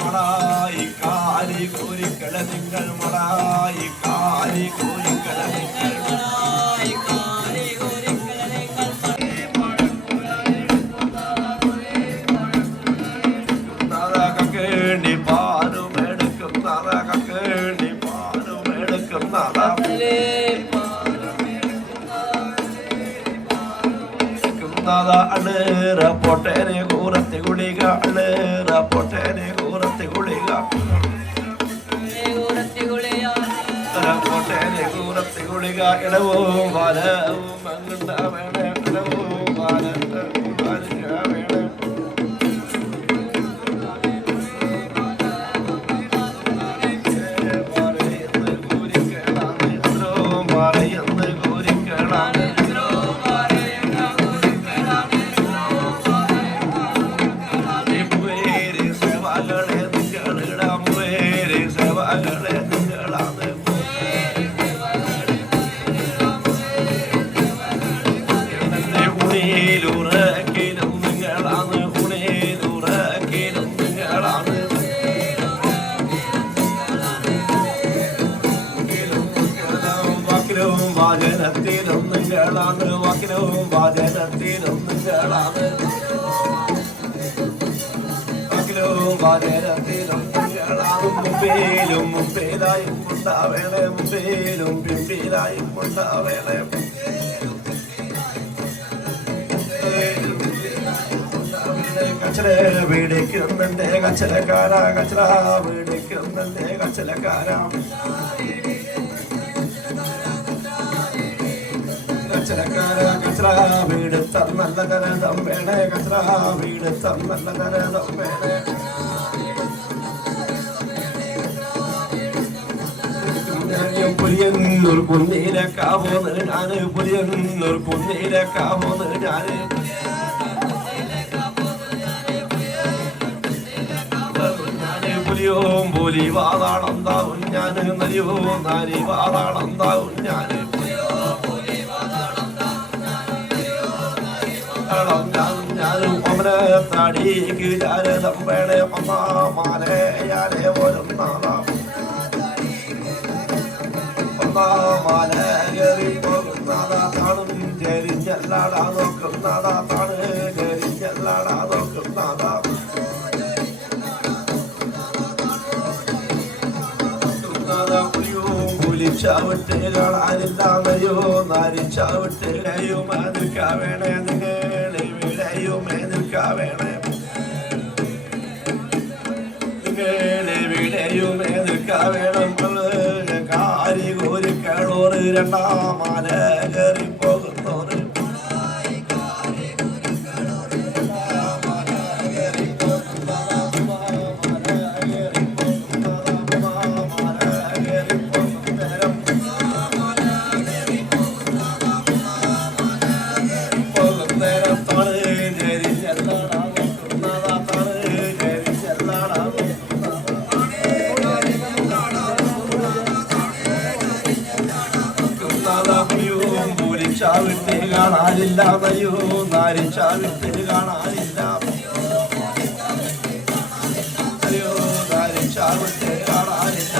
മടായി കാലി കോരിക്കള നിങ്ങൾ മടായി കാലി കോരിക്കള നിങ്ങൾ മടായി കാലി കോരിക്കള നിങ്ങൾ കേണ്ടി പാലും എടുക്കുന്നത കേണ്ടി പാലും എടുക്കുന്നത അണേറ പൊട്ടേനെ കൂറത്തി ഗുളിക അണേറ പൊട്ടേനെ കൂറത്തി ഗുളിക പൊട്ടേനെ കൂറത്തി ഗുളിക ഇടവും വലവും അങ്ങുണ്ട വേണേ ഇടവും വല വേണേ വാചനത്തിലും നിങ്ങളാണ് വാക്കിലും വാചനത്തിലും നിങ്ങളാണ് വാക്കിലും വാചനത്തിലും നിങ്ങളാണ് മുമ്പിലും മുമ്പിലായും ഉണ്ടാവേണേ മുമ്പിലും പിമ്പിലായും ഉണ്ടാവേണേ കച്ചല വീടിക്കുന്നുണ്ട് കച്ചലക്കാര കച്ചല വീടിക്കുന്നുണ്ട് കച്ചലക്കാര കച്ചലക്കാര കച്ചല വീട് തന്നല്ല കരതം വേണേ കച്ചല വീട് തന്നല്ല കരതം വേണേ പുലിയന്നൂർ കുന്നീരക്കാവോന്ന് ഞാന് പുലിയന്നൂർ കുന്നീരക്കാവോന്ന് ഞാന് പുലിയോം പുലി വാതാണെന്താവും ഞാന് നരിയോ നാരി വാതാണെന്താവും ഞാന് ഞാനും അമരത്താടിക്ക് ജാരതം വേണേ ഒന്നാമാലയാലേ ഒരുന്നാളാം ഒന്നാമാലകേറി പോകുന്നതാ താണും ചെരിഞ്ഞല്ലാടാ നോക്കുന്നതാ താണ് ചെരിഞ്ഞല്ലാടാ നോക്കുന്നതാ ചവിട്ട് കാണാനില്ല നയോ നാരി ചവിട്ട് കയ്യുമേ നിൽക്കാ വേണേ നിങ്ങളെ വിടയുമേ നിൽക്കാ വേണേ നിങ്ങളെ വിടയുമേ നിൽക്കാ വേണം കാരി കോരിക്കണോറ് രണ്ടാമാല കയറി പോകുന്നോറ് ചാവിട്ട് കാണാനില്ല നയോ നാരി ചാവിട്ട് കാണാനില്ല നയോ നാരി ചാവിട്ട് കാണാനില്ല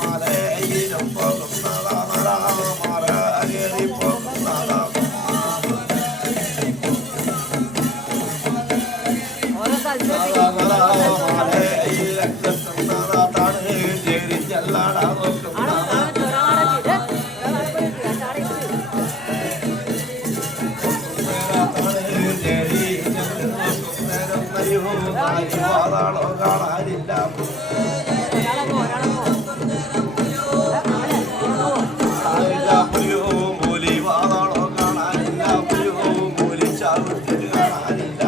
മലയിലും പോകുന്നതാ മലകേറി പോകുന്നതാ മലയിലെത്തുന്നതാ താണ് ചേരിഞ്ഞല്ലാടാ നോക്കുന്നതാ വാതാളോ കാണാനില്ല പുലിയോ മൂലി വാതാളോ കാണാനില്ല പുലിയോ മൂലി ചാവിട്ട് കാണാനില്ല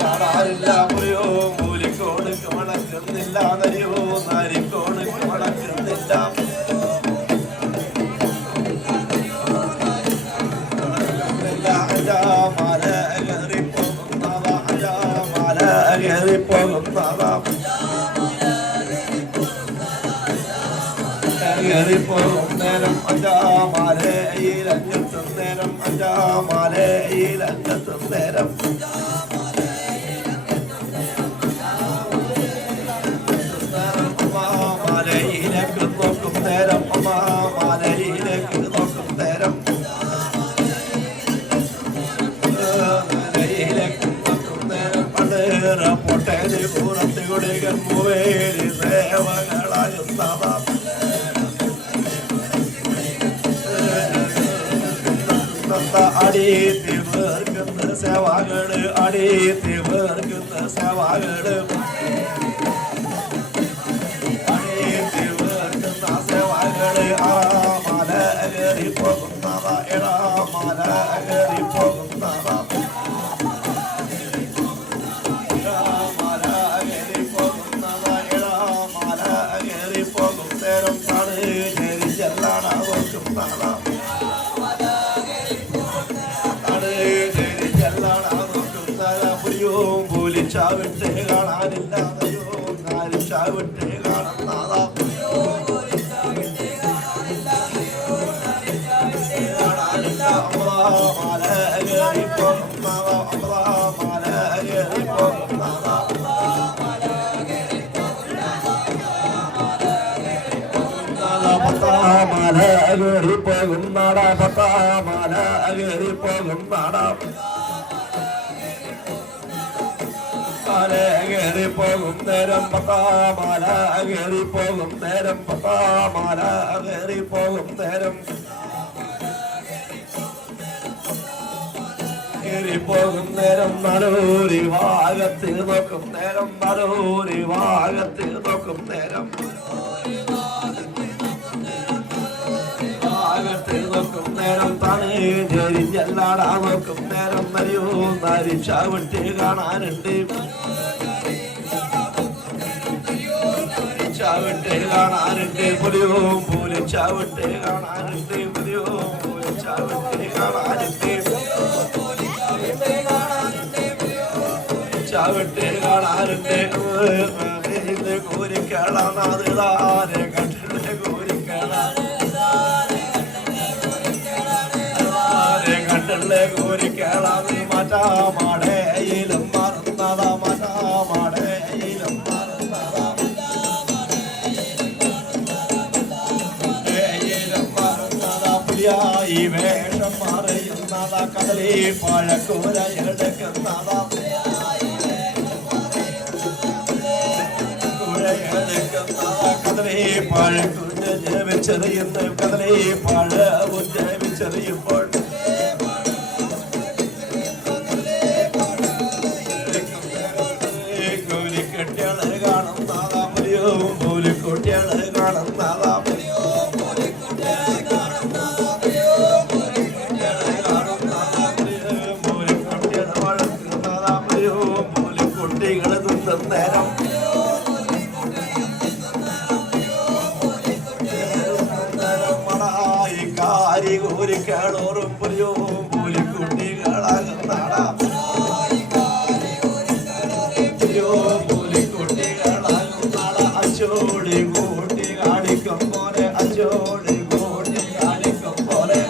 കാണാനില്ല പുലിയോ മൂലിക്കോട് മണക്കുന്നില്ല നരിയോ നരിക്കോട് മണക്കുന്നില്ല മല കയറി പോകുന്നതാ കയറിപ്പോകും നേരം അഞ്ചാമാലയിലെത്തും നേരം അഞ്ചാമാലയിലെത്തും നേരം മാലയിലേക്ക് നോക്കും നേരം മാലയിലേക്ക് നോക്കും നേരം പൊട്ടേന് കൂറത്ത് കുടികൾ മൂവേരി സേവകളായുന്നതാം അടിയത്തി വേർക്കുന്ന സേവകള് അടിയത്തി വേർക്കുന്ന സേവകള് അടിയത്തി വേർക്കുന്ന സേവകള് ആ മല കയറി പോകുന്നതാ എടാ മല കയറി പോകുന്നതാ ചാവിട്ട് കാണാനില്ലാതെയോ നാല് ചാവിട്ട് കാണുന്നതാ മാല കയറി പോകുന്നതാ മാല കയറി പോകുന്നതാ മാല കയറി പോകും നാടാ മാല കയറി പോകും നാടാ കയറി പോകും നേരം മാല കയറി പോകും നേരം മാല കയറി പോകും നേരം കയറി പോകും നേരം നല്ലൂരി ഭാഗത്ത് നോക്കും നേരം നല്ലൂരി ഭാഗത്ത് നോക്കും നേരം ഭാഗത്ത് നോക്കും നേരം തണേ ചെരിഞ്ഞല്ലാടാ നോക്കും നേരം നരിയോ നരിച്ചാവിട്ട് കാണാനുണ്ട് ചാവിട്ട് കാണാനുണ്ട് പുലിയോ പൂലിച്ചാവിട്ട് കാണാനുണ്ട് പുലിയോ പൂലിച്ചാവിട്ട് കാണാനുണ്ട് ചാവിട്ട് കാണാനുണ്ട് കോരിക്കളാതെ കണ്ടിട്ട് കണ്ടിട്ട് കോരിക്കളാതെ മാറ്റാമാടയിലും മറന്നതാ മാറ്റാമാടയിലും മറന്നതാ ഈ വേഷം മറയുന്നതാ കടലി പഴക്കൂര എടുക്കുന്നതാ കടലി പഴക്കുഞ്ഞ് ജപിച്ചെറിയുന്ന കടലി പഴവും ജപിച്ചെറിയുമ്പോൾ കൂലിക്കെട്ടികള് കാണുന്നതാ പുലിയും കൂലിക്കുട്ടികള് കാണുന്നതാ നേരം മണായി കാരി കോരിക്കേളോറും പുലിയോ പുലിക്കുട്ടികളാകുന്നാടാ പുലിയോ പുലിക്കുട്ടികളാകുന്നാടാ അച്ചോടി കൂട്ടി കാണിക്കും പോലെ അച്ചോടി കൂട്ടി കാണിക്കും പോലെ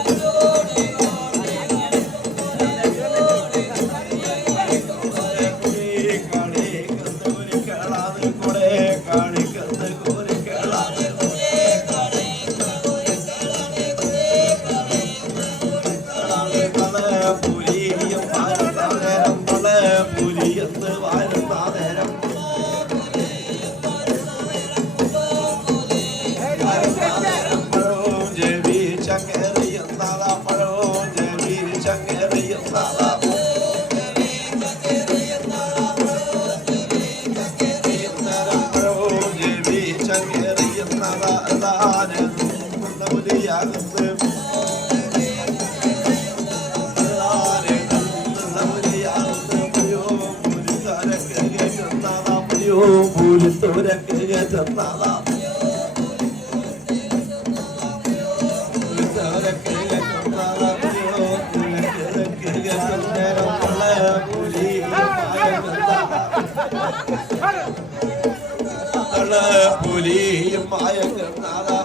പുലിയും മയങ്ങുന്നതാ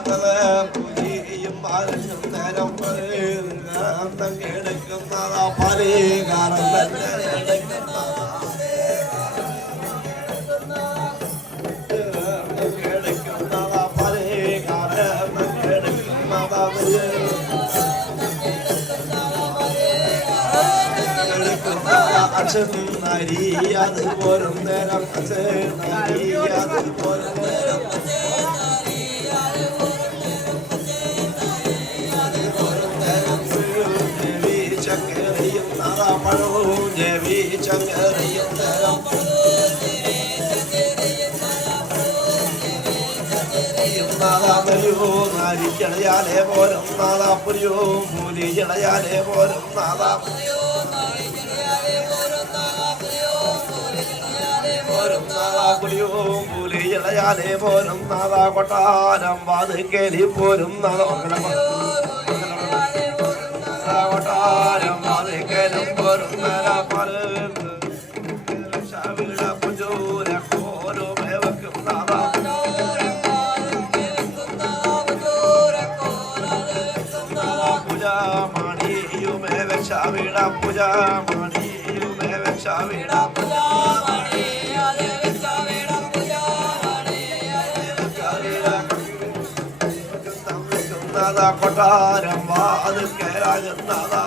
പുലിയും മറഞ്ഞും നേരം എടുക്കുന്നതാ പലകാരം തന്നെ എടുക്കുന്നതാ പലകാരം എടുക്കുന്നതാ അച്ഛനരിയത് പോരും നേരം അച്ഛനരിയത് പോരും നേരം ചങ്കറിയും പഴവും ജവി ചങ്കറിയും നേരം നാദാമലിയോ നാരിക്കടയാലേ പോരും നാദാപുരിയോ മൂലിയടയാലേ പോരും നാദാ പുലിയും പുലിയടയാലേ പോരും നാദാ കൊട്ടാരം വാതുക്കേലി പോരും കൊട്ടാരം വാതുക്കേലും പോരും നാദാ പല പുജൂര കോരുമേ വെക്കും നാദാ പൂജാമണിയുമേ വെച്ചാവിട പൂജാമണിയുമേ വെച്ചാവിട കൊട്ടാരം വാതുക്കേലാകുന്നതാ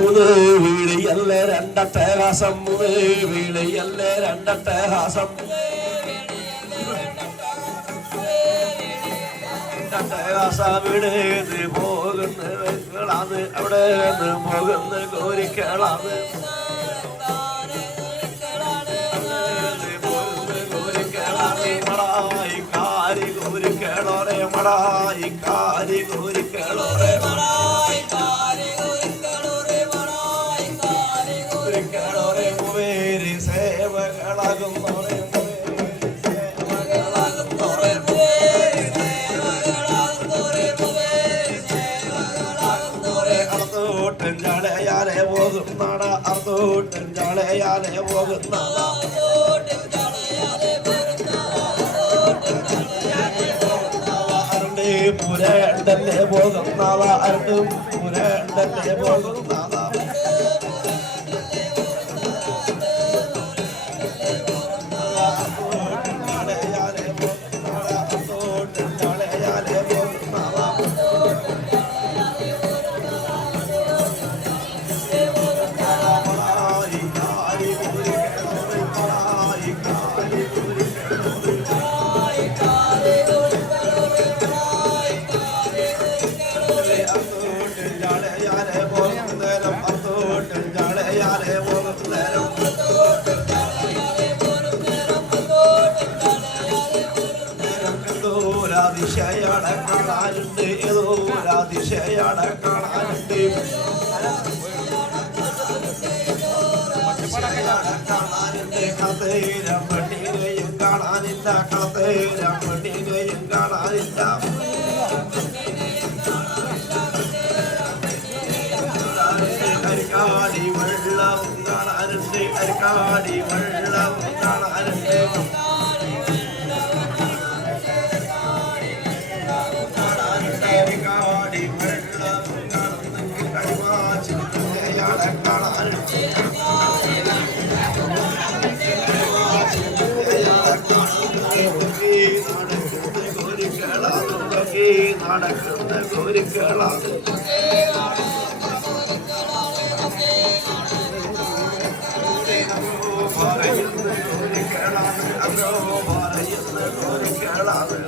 വീളിയല്ലേ രണ്ടത്തെ ഹാസം വീളിയല്ലേ രണ്ടത്തെ ഹാസം വിടേത് പോകുന്ന കേളാത് അവിടെ പോകുന്ന കോരിക്കേളാത് മടായി കാരി കോരിക്കേളോറെ മടായി കാരി കോരിക്കേളോറെ കോരിക്കേളോറെ മുവേരി സേവകളാകുന്നോറെ ജളയാലെ പോകുന്നാട അർത്തോട്ടൻ ജളയാലെ പോകുന്നാട അരുടെ പുരണ്ടല്ലേ പോകുന്നാള അരണ്ടും പുരണ്ടല്ലേ പോകുന്നാള ജളയാലെ പോകുന്നാള അർത്തോട്ടൻ ജളയാലെ പോകുന്നാള അതിശയട കാണാനുണ്ട് ഏതോ അതിശയട കാണാനുണ്ട് കാണാനുണ്ട് കഥയിലും പട്ടികയും കാണാനില്ല കഥയിലും പട്ടികയും കാണാനില്ല അരിക്കാടി വെള്ളം കാണാനുണ്ട് അരിക്കാടി വെള്ളം കാണാനുണ്ട് നടക്കുന്ന കോരിക്കളാണ് പറയുന്ന കോരിക്കളാണ് അതോ പറയുന്ന കോരിക്കളാണ്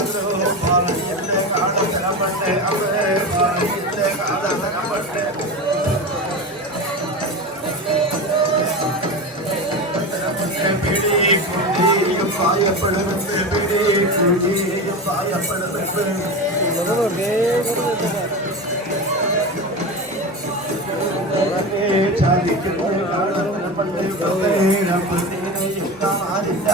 അതോ പറയുന്ന കാടകമട്ടെ അവേ പറയുന്ന കാടകമട്ടെ പായപ്പെടുന്നത് പായപ്പെടുന്നത് ചാദിക്കുന്നത് കാണാനില്ല